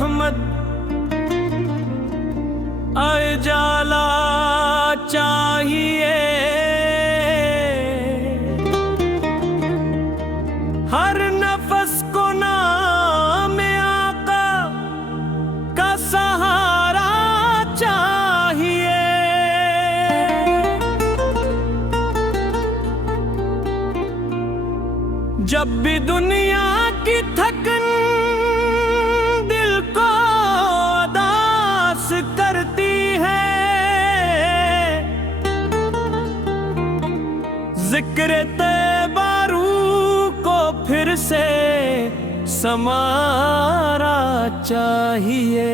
रहमत उजाला चाहिए। हर नफस को नाम आका का सहारा चाहिए। जब भी दुनिया की थकन दिल को उदास करती है, जिक्र तैबा रूह को फिर से समारा चाहिए।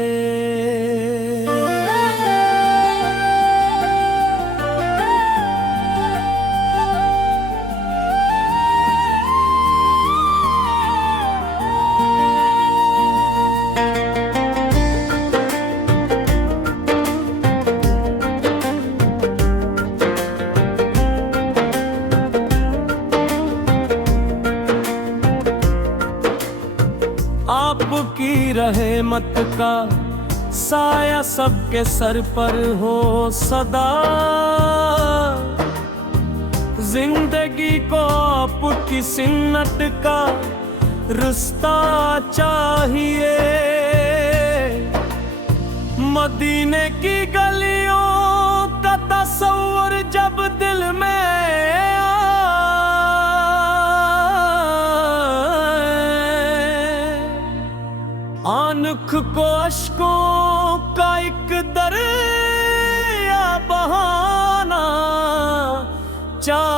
आपकी रहमत का साया सबके सर पर हो सदा। जिंदगी को आपकी सुन्नत का रास्ता चाहिए। मदीने की गलियों का तस्वर जब दिल में आँख को अश्कों का एक दरिया बहाना चाहिए।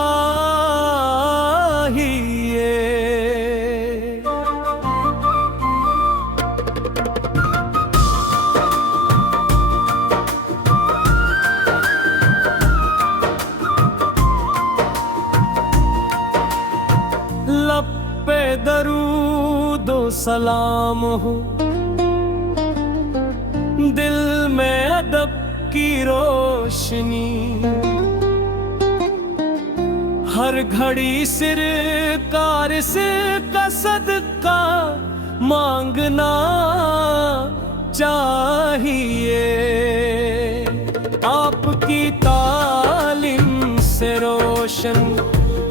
लब पे दरूद व सलाम हो, दिल में अदब की रोशनी। हर घड़ी सिरकार से का सदका मांगना चाहिए। आपकी तालीम से रोशन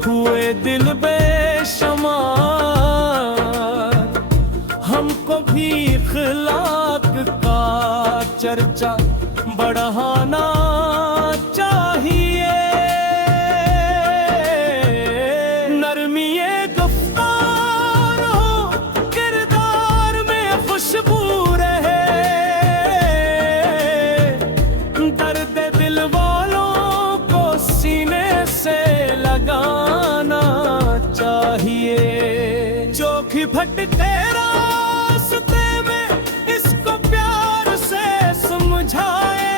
हुए दिल बेशुमार। हमको भी इखलाक का चर्चा बढ़ाना चाहिए। नरमिए गुफ्तार हो, किरदार में खुशबू रहे। दर्द दिल वालों को सीने से लगाना चाहिए। जो भी भटके रास्ते में इसको प्यार से समझाए।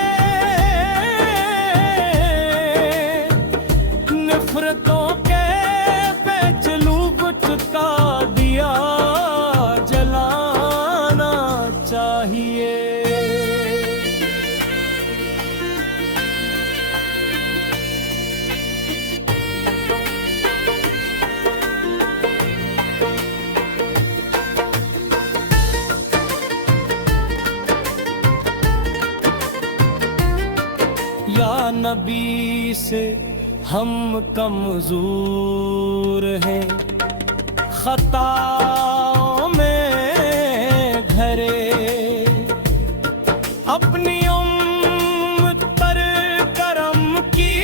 नफरतों के पेचलू बुझका दिया जलाना चाहिए। या नबी से हम कमजोर हैं, खताओं में घरे। अपनी उम्मत पर करम की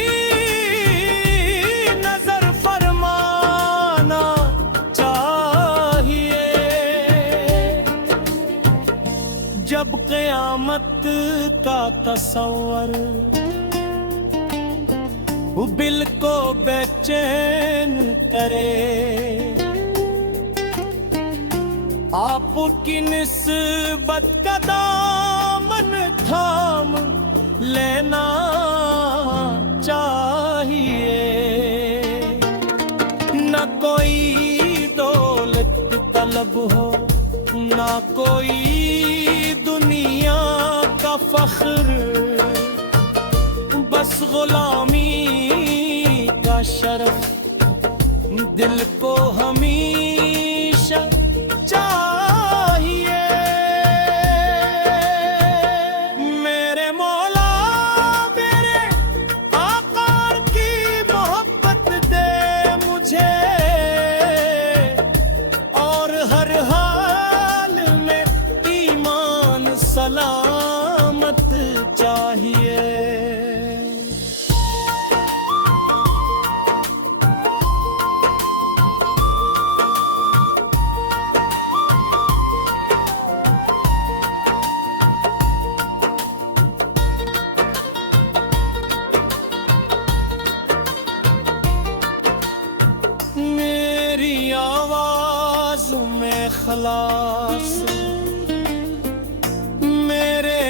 नजर फरमाना चाहिए। जब क़यामत का तस्वर दिल को बेचैन करे। आपकी निस्बत का दामन थाम लेना चाहिए। न कोई दौलत तलब हो, न कोई दुनिया का फख्र। बस गुलामी का शर्फ दिल को हमेशा चाहिए। सलामत चाहिए। मेरी आवाज में खलास, मेरे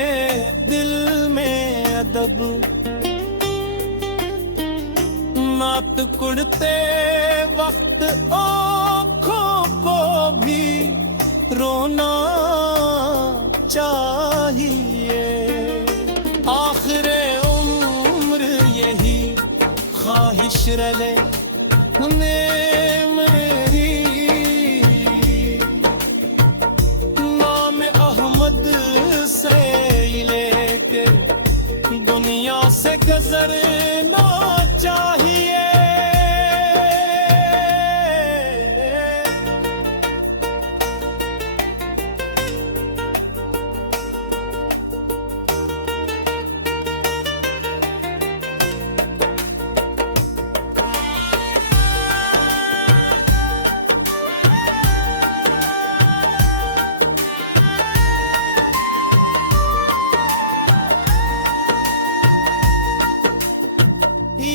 दिल में अदब, नात कुड़ते वक्त आँखों को भी रोना चाहिए। आखिरे उम्र यही ख्वाहिश रहे मेरी, नाम अहमद से लेके दुनिया से गुजरना चाहिए।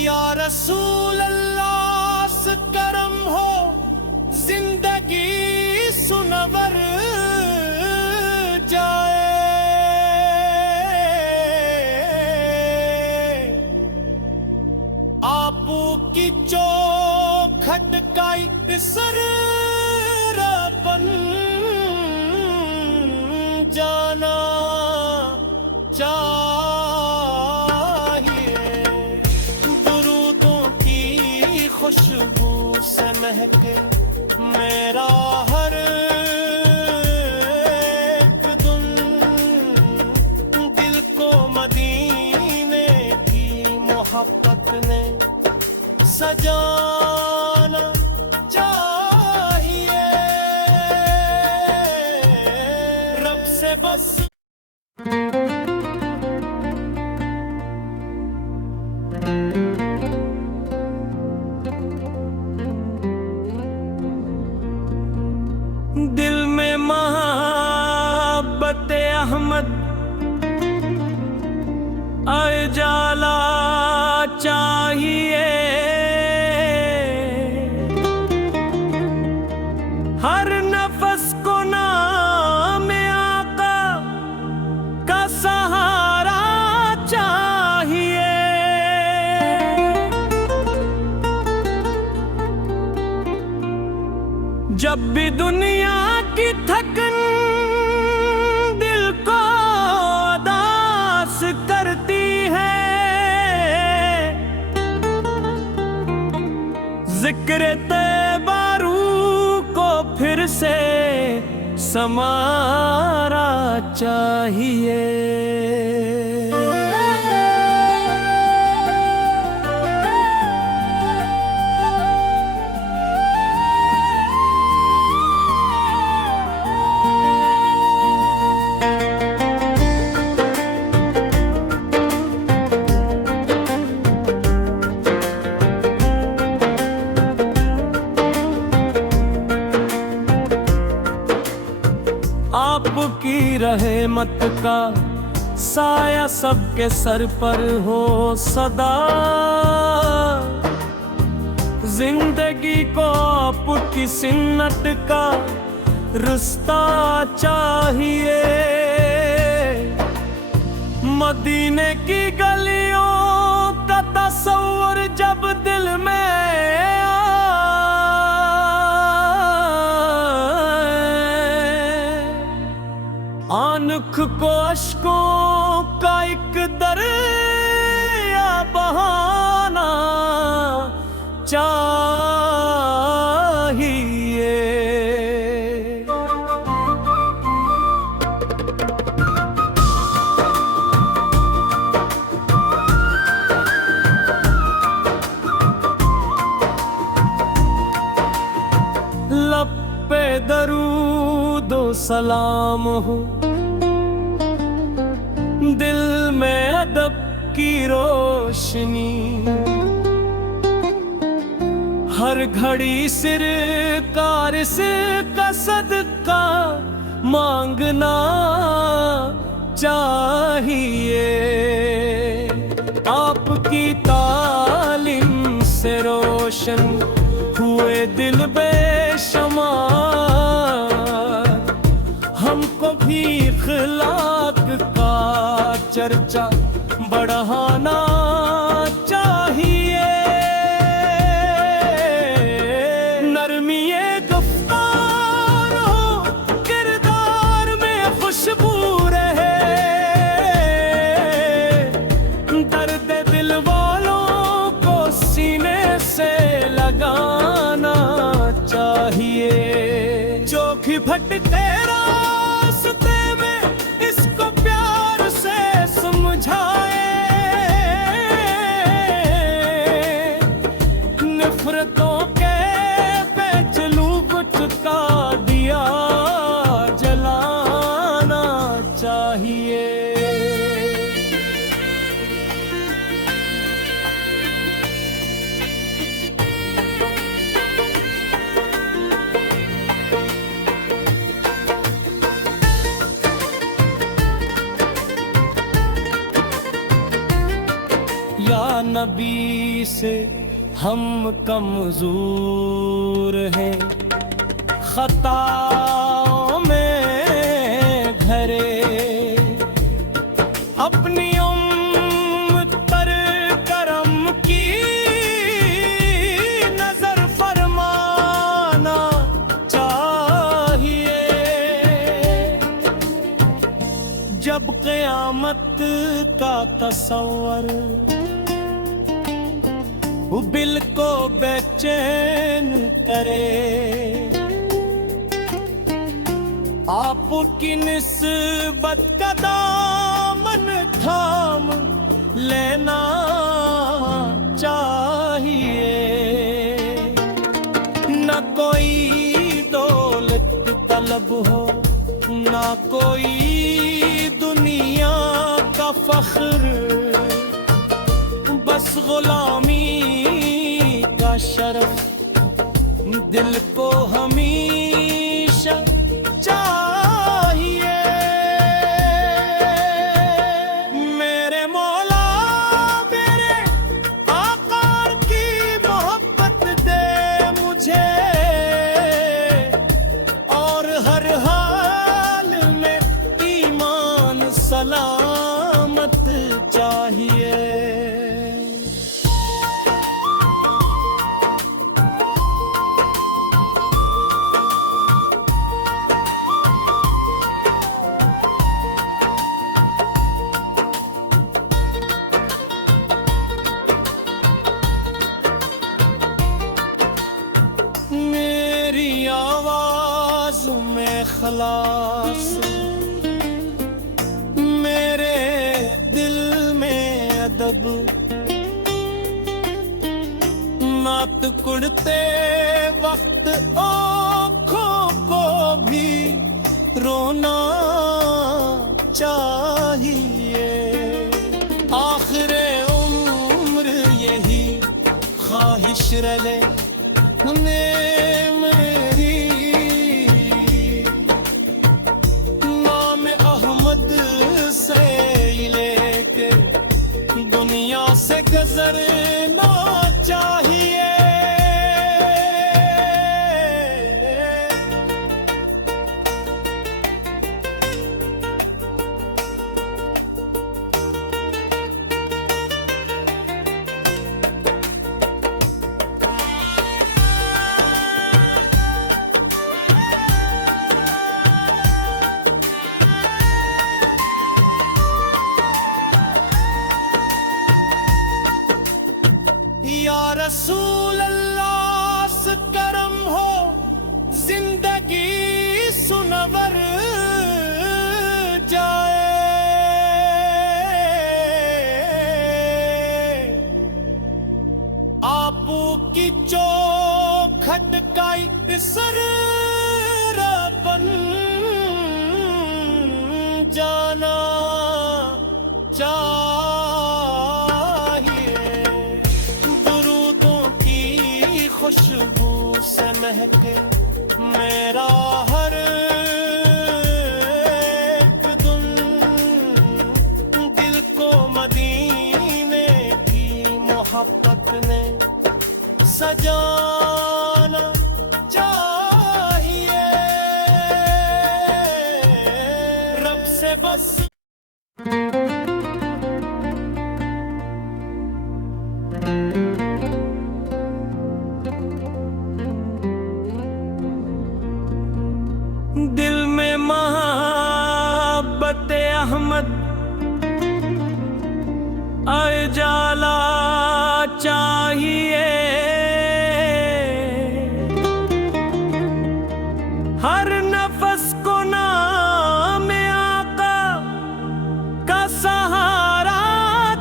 या रसूल अल्लाह से करम हो, जिंदगी सुनवर जाए। आपू की चौखट का एक सररा बन जाना चाहिए। खुशबू से महके मेरा हर एक धुन, दिल को मदीने की मोहब्बत ने सजाना चाहिए। रब से बस दिल में मोहब्बत अहमद उजाला चाहिए। हर नफस को नाम आका का सहारा चाहिए। जब भी दुनिया की थकन दिल को उदास करती है, जिक्र तैबा रूह को फिर से समारा चाहिए। आपकी रहमत का साया सबके सर पर हो सदा। जिंदगी को आपकी सुन्नत का रिश्ता चाहिए। मदीने की गलियों का तस्वुर जब दिल में आँख को अश्कों का एक दरिया बहाना चाहिए। लब पे दरूद सलाम हो, की रोशनी, हर घड़ी सरकार से का सदका मांगना चाहिए। आपकी तालीम से रोशन हुए दिल बेशुमार, हमको भी इखलाक का चर्चा बढ़ाना चाहिए। नरमी गुफ्तार हो, किरदार में खुशबू रहे, दर्द दिल वालों को सीने से लगाना चाहिए। जो भी भटके रास्ते में इसको प्यार से समझाए, नफरतों के पेचलू गुटका दिया जलाना चाहिए। या नबी से हम कमजोर हैं, खताओं में घरे, अपनी उम्मत पर करम की नजर फरमाना चाहिए। जब क़यामत का तस्वर दिल को बेचैन करे, आपकी निस्बत का दामन थाम लेना चाहिए। न कोई दौलत तलब हो, न कोई दुनिया का फख्र, बस गुलामी का शरफ दिल को हमेशा चाहिए। मेरे मौला मेरे आकार की मोहब्बत दे मुझे, और हर हाल में ईमान सलामत चाहिए। मेरी आवाज में खलास, मेरे दिल में अदब, नात कुड़ते वक्त आँखों को भी रोना चाहिए। आखिरे उम्र यही ख्वाहिश रले मेरी, नाम अहमद से लेके दुनिया से गुजरना चाहिए। या रसूल अल्लाह से करम हो, जिंदगी सुनवर जाए। आपू की चौखट का एक सर बन जाना चाहिए। मेरा हर एक धुन दिल को मदीने की मोहब्बत ने सजाना चाहिए। रब से बस दिल में मोहब्बत अहमद उजाला चाहिए। हर नफस को नाम आका का सहारा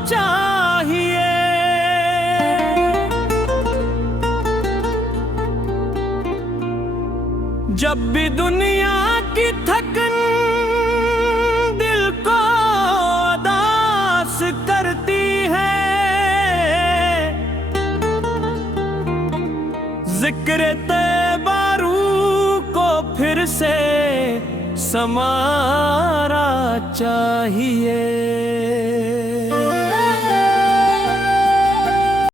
चाहिए। जब भी दुनिया की थकन दिल को उदास करती है, जिक्र तैबा रूह को फिर से समारा चाहिए।